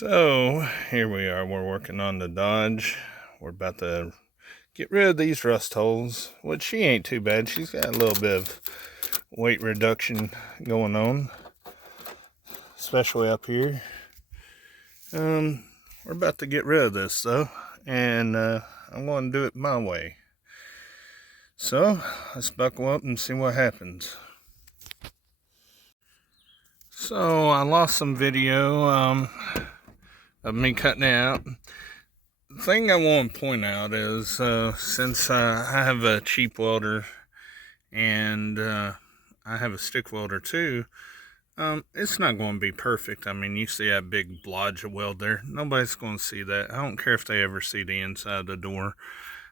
So here we are, we're working on the Dodge. We're about to get rid of these rust holes, which she ain't too bad. She's got a little bit of weight reduction going on, especially up here. We're about to get rid of this though, and I'm going to do it my way. So let's buckle up and see what happens. So I lost some video of me cutting it out. The thing I want to point out is since I have a cheap welder and I have a stick welder too, it's not going to be perfect. I mean, you see that big blodge of weld there. Nobody's going to see that. I don't care if they ever see the inside of the door.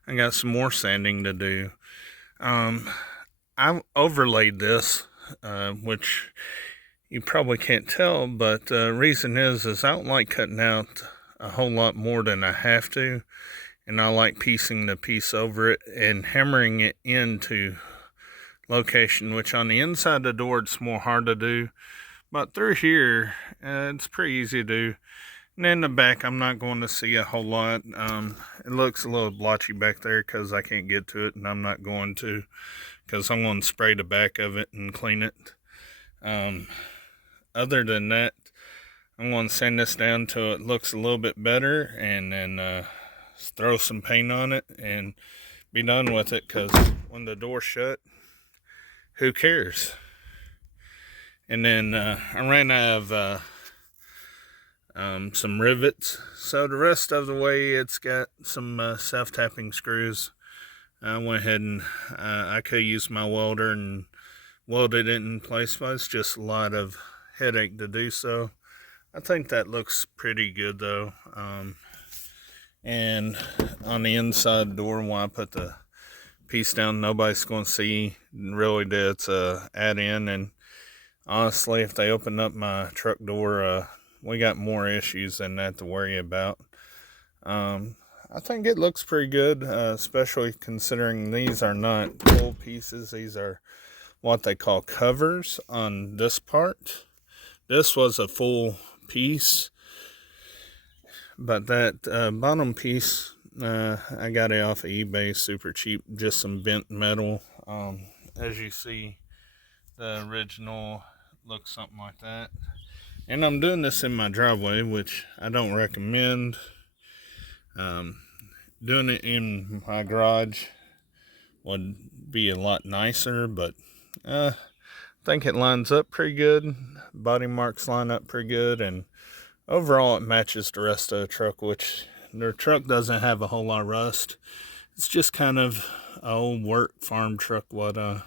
I got some more sanding to do. I overlaid this, which you probably can't tell, but the reason is I don't like cutting out a whole lot more than I have to, and I like piecing the piece over it and hammering it into location, which on the inside of the door it's more hard to do, but through here it's pretty easy to do. And in the back I'm not going to see a whole lot. It looks a little blotchy back there because I can't get to it, and I'm not going to, because I'm going to spray the back of it and clean it. Other than that, I'm going to sand this down till it looks a little bit better, and then throw some paint on it and be done with it, because when the door's shut, who cares? And then I ran out of some rivets, so the rest of the way it's got some self-tapping screws. I went ahead and I could use my welder and welded it in place, but it's just a lot of headache to do so. I think that looks pretty good though. And on the inside door, when I put the piece down, nobody's going to see really that it's a add-in. And honestly, if they open up my truck door, we got more issues than that to worry about. I think it looks pretty good, especially considering these are not full pieces. These are what they call covers on this part. This was a full piece, but that bottom piece, I got it off of eBay, super cheap, just some bent metal. As you see, the original looks something like that. And I'm doing this in my driveway, which I don't recommend. Doing it in my garage would be a lot nicer, but I think it lines up pretty good. Body marks line up pretty good, and overall it matches the rest of the truck, which their truck doesn't have a whole lot of rust. It's just kind of an old work farm truck, what I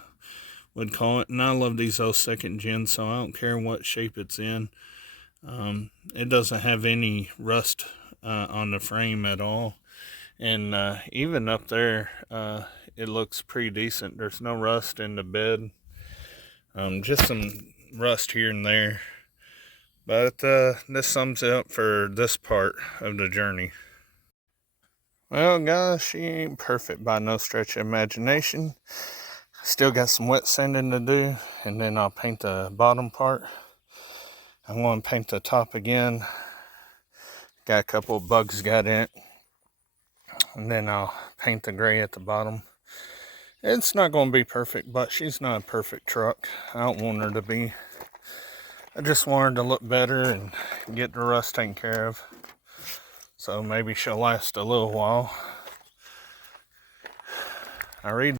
would call it. And I love these old second gen, so I don't care what shape it's in. It doesn't have any rust on the frame at all. And even up there, it looks pretty decent. There's no rust in the bed. Just some rust here and there. But this sums it up for this part of the journey. Well, guys, she ain't perfect by no stretch of imagination. Still got some wet sanding to do, and then I'll paint the bottom part. I'm going to paint the top again. Got a couple of bugs got in it. And then I'll paint the gray at the bottom. It's not going to be perfect, but she's not a perfect truck. I don't want her to be. I just want her to look better and get the rust taken care of. So maybe she'll last a little while. I read